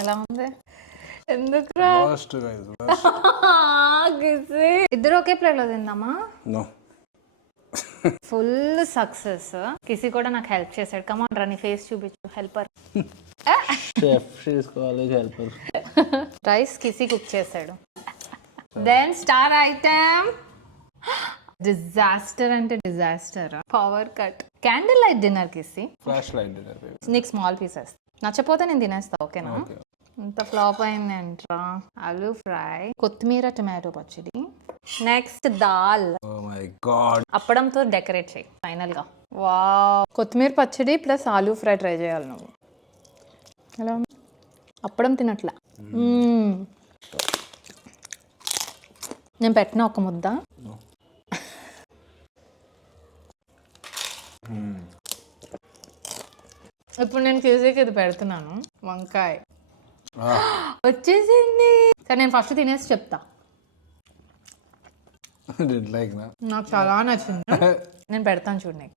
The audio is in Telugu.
ఎలా ఉంది? ఎందుకురా Worst guys. కిసి ఇద్దరు ఒకే ప్లేట్ లో తిందామా? No. Full success. కిసి కూడా నాకు హెల్ప్ చేశాడు. కమాన్ రా, నీ ఫేస్ చూపించు. Helper Chef, she's calling helper. Rice కిసి కుక్ చేశాడు. దెన్ స్టార్ ఐటమ్ డిజాస్టర్ అంటే disaster. Power cut candle light dinner కిసి. Flashlight dinner, baby. నీకు స్మాల్ పీసెస్ నచ్చపోతే నేను తినేస్తా, ఓకేనా? Okay. ఇంత ఫ్లాప్ అయింది అంట్రా. ఆలూ ఫ్రై, కొత్తిమీర టమాటో పచ్చడి. నెక్స్ట్ దాల్. Oh my god. అప్పడంతో డెకరేట్ చేయి ఫైనల్ గా. వావ్, కొత్తిమీర పచ్చడి ప్లస్ ఆలూ ఫ్రై ట్రై చేయాలి నువ్వు. ఎలా ఉంది? అప్పడం తినట్లా. నేను పెట్టిన ఒక ముద్ద. ఇప్పుడు నేను కేజీకి ఇది పెడుతున్నాను. వంకాయ వచ్చేసింది. కానీ నేను ఫస్ట్ తినేసి చెప్తా. Didn't like na. నాకు చాలా నచ్చింది. నేను పెడతాను చూడు నీకు.